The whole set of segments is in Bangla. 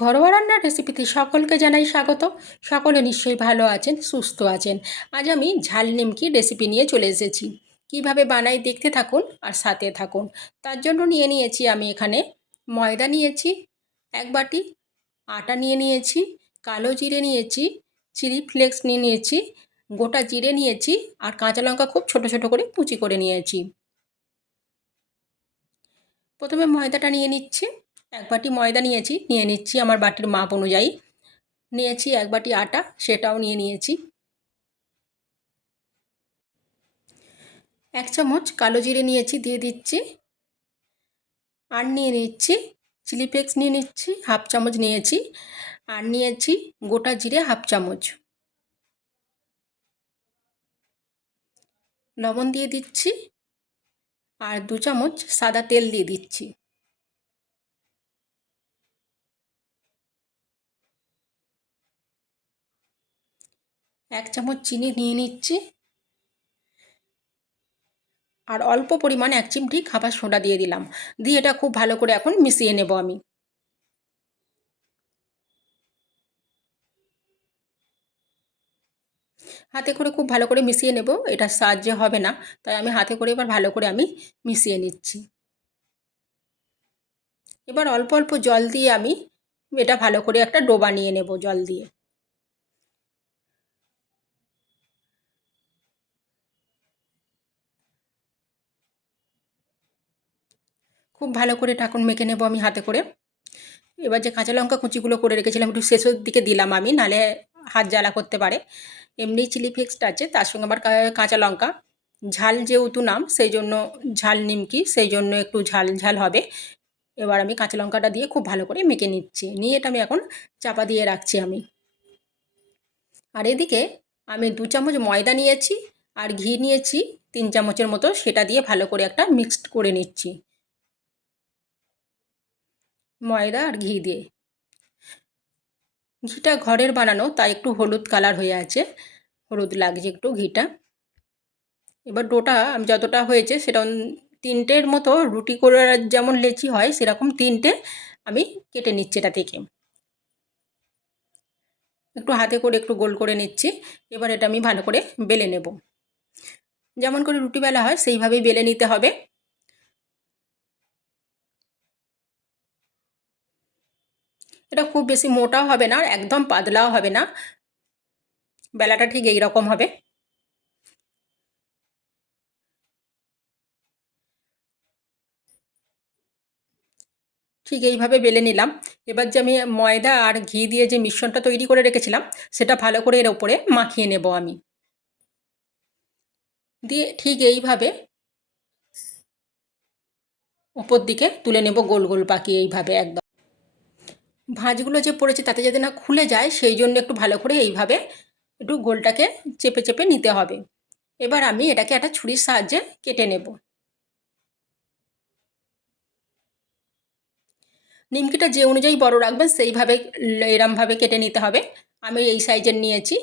ঘরোয়া রান্নার রেসিপিতে সকলকে জানাই স্বাগত। সকলে নিশ্চয়ই ভালো আছেন, সুস্থ আছেন। আজ আমি ঝাল নিমকি রেসিপি নিয়ে চলে এসেছি। কিভাবে বানাই দেখতে থাকুন আর সাথে থাকুন। তার জন্য নিয়ে নিয়েছি আমি এখানে ময়দা নিয়েছি 1 বাটি, আটা নিয়ে নিয়েছি, কালো জিরে নিয়েছি, চিলি ফ্লেক্স নিয়ে নিয়েছি, গোটা জিরে নিয়েছি আর কাঁচা লঙ্কা খুব ছোট ছোট করে কুচি করে নিয়েছি। প্রথমে ময়দাটা নিয়ে নিচ্ছি। 1 বাটি ময়দা নিয়েছি, নিয়ে নিচ্ছি আমার বাটির মাপ অনুযায়ী। নিয়েছি 1 বাটি আটা, সেটাও নিয়ে নিয়েছি। 1 চামচ কালো জিরে নিয়েছি, দিয়ে দিচ্ছি। আর নিয়ে নিচ্ছি চিলি ফ্লেক্স, নিয়ে নিচ্ছি 1/2 চামচ নিয়েছি। আর নিয়েছি গোটা জিরে 1/2 চামচ। লবণ দিয়ে দিচ্ছি আর 2 চামচ সাদা তেল দিয়ে দিচ্ছি। এক চামচ চিনি নিয়ে নিচ্ছি আর অল্প পরিমাণ 1 চিমটি খাবার সোডা দিয়ে দিলাম। দিয়ে এটা খুব ভালো করে এখন মিশিয়ে নেব আমি। হাতে করে খুব ভালো করে মিশিয়ে নেব, এটার সাহায্যে হবে না, তাই আমি হাতে করে এবার ভালো করে আমি মিশিয়ে নিচ্ছি। এবার অল্প অল্প জল দিয়ে আমি এটা ভালো করে একটা ডো বানিয়ে নেব জল দিয়ে। খুব ভালো করে ঢাকুন মেখে নেব আমি হাতে করে। এবার যে কাঁচা লঙ্কা কুচিগুলো করে রেখেছিলাম একটু শেষের দিকে দিলাম আমি, নালে হাত জ্বালা করতে পারে। এমনি চিলি ফ্লেক্সটা আছে, তার সঙ্গে আবার কাঁচা লঙ্কা, ঝাল যেহেতু নাম সেই জন্য ঝাল নিমকি, সেই জন্য একটু ঝাল ঝাল হবে। এবার আমি কাঁচা লঙ্কাটা দিয়ে খুব ভালো করে মেখে নিচ্ছি, নিয়ে এটা আমি এখন চাপা দিয়ে রাখছি আমি। আর এদিকে আমি 2 চামচ ময়দা নিয়েছি আর ঘি নিয়েছি 3 চামচের মতো, সেটা দিয়ে ভালো করে একটা মিক্সড করে নিচ্ছি ময়দা আর ঘি দিয়ে। ঘিটা ঘরের বানানো, তাই একটু হলুদ কালার হয়ে আছে, হলুদ লাগছে একটু ঘিটা। এবার ডোটা আমি যতটা হয়েছে সেটা 3টের মতো রুটি করে যেমন লেচি হয় সেরকম 3টে আমি কেটে নিচ্ছি এটা থেকে। একটু হাতে করে একটু গোল করে নিচ্ছি। এবার এটা আমি ভালো করে বেলে নেব, যেমন করে রুটি বেলা হয় সেইভাবেই বেলে নিতে হবে। এটা খুব বেশি মোটাও হবে না আর একদম পাতলাও হবে না, বেলাটা ঠিক এই রকম হবে। ঠিক এইভাবে বেলে নিলাম। এবার যে আমি ময়দা আর ঘি দিয়ে যে মিশ্রণটা তৈরি করে রেখেছিলাম সেটা ভালো করে এর ওপরে মাখিয়ে নেব আমি। দিয়ে ঠিক এইভাবে ওপর দিকে তুলে নেব গোল গোল পাকিয়ে এইভাবে একদম। ভাঁজগুলো যে পড়েছে তাতে যাতে না খুলে যায় সেই জন্য একটু ভালো করে এইভাবে একটু গোলটাকে চেপে চেপে নিতে হবে। এবার আমি এটাকে একটা ছুরির সাহায্যে কেটে নেব। নিমকিটা যে অনুযায়ী বড় রাখবেন সেইভাবে এরমভাবে কেটে নিতে হবে। আমি এই সাইজের নিয়েছি।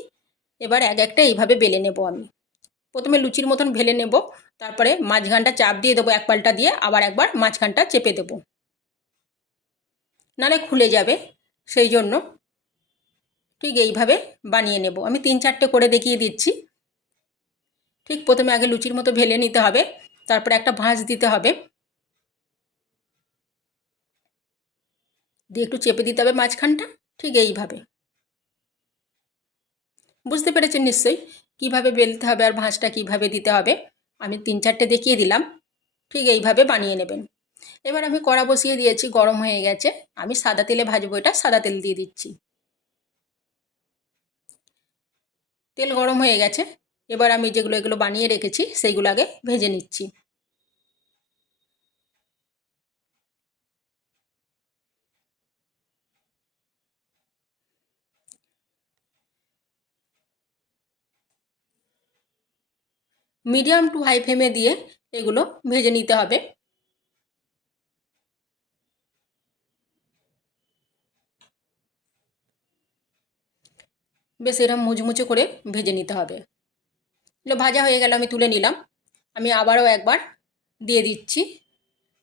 এবার এক একটা এইভাবে বেলে নেব আমি। প্রথমে লুচির মতন ভেলে নেব, তারপরে মাঝখানটা চাপ দিয়ে দেবো এক পাল্টা দিয়ে, আবার একবার মাঝখানটা চেপে দেবো, নাহলে খুলে যাবে। সেই জন্য ঠিক এইভাবে বানিয়ে নেব আমি। 3-4টে করে দেখিয়ে দিচ্ছি। ঠিক প্রথমে আগে লুচির মতো ভেলে নিতে হবে, তারপরে একটা ভাঁজ দিতে হবে, দিয়ে একটু চেপে দিতে হবে মাঝখানটা। ঠিক এইভাবে বুঝতে পেরেছেন নিশ্চয়ই কীভাবে বেলতে হবে আর ভাঁজটা কীভাবে দিতে হবে। আমি 3-4টে দেখিয়ে দিলাম, ঠিক এইভাবে বানিয়ে নেবেন। এবার আমি কড়া বসিয়ে দিয়েছি, গরম হয়ে গেছে। আমি সাদা তেলে ভাজবো এটা, সাদা তেল দিয়ে দিচ্ছি। তেল গরম হয়ে গেছে। এবার আমি যেগুলো এগুলো বানিয়ে রেখেছি সেইগুলো আগে ভেজে নিচ্ছি। মিডিয়াম টু হাই ফ্লেমে দিয়ে এগুলো ভেজে নিতে হবে। বেশ এরকম মুচমুচে করে ভেজে নিতে হবে। এগুলো ভাজা হয়ে গেল, আমি তুলে নিলাম। আমি আবারও একবার দিয়ে দিচ্ছি,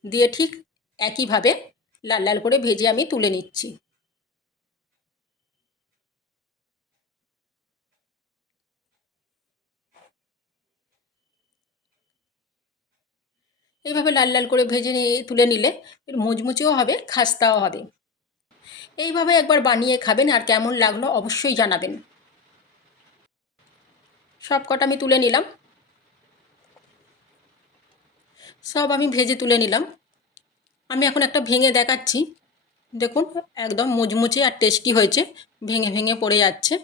দিয়ে ঠিক একইভাবে লাল লাল করে ভেজে আমি তুলে নিচ্ছি। এইভাবে লাল লাল করে ভেজে নিয়ে তুলে নিলে এর মুচমুচেও হবে, খাস্তাও হবে। এইভাবে একবার বানিয়ে খাবেন আর কেমন লাগলো অবশ্যই জানাবেন। সব কটা আমি তুলে নিলাম, সব আমি ভেজে তুলে নিলাম। আমি এখন একটা ভেঙে দেখাচ্ছি। দেখুন একদম মুচমুচে আর টেস্টি হয়েছে, ভেঙে ভেঙে পড়ে যাচ্ছে।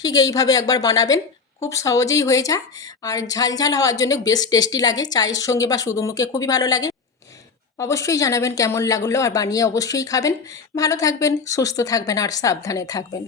ঠিক এইভাবে একবার বানাবেন, খুব সহজেই হয়ে যায়। আর ঝাল ঝাল হওয়ার জন্য বেশ টেস্টি লাগে, চায়ের সঙ্গে বা শুধু মুখে খুবই ভালো লাগে। অবশ্যই জানাবেন কেমন লাগলো আর বানিয়ে অবশ্যই খাবেন। ভালো থাকবেন, সুস্থ থাকবেন আর সাবধানে থাকবেন।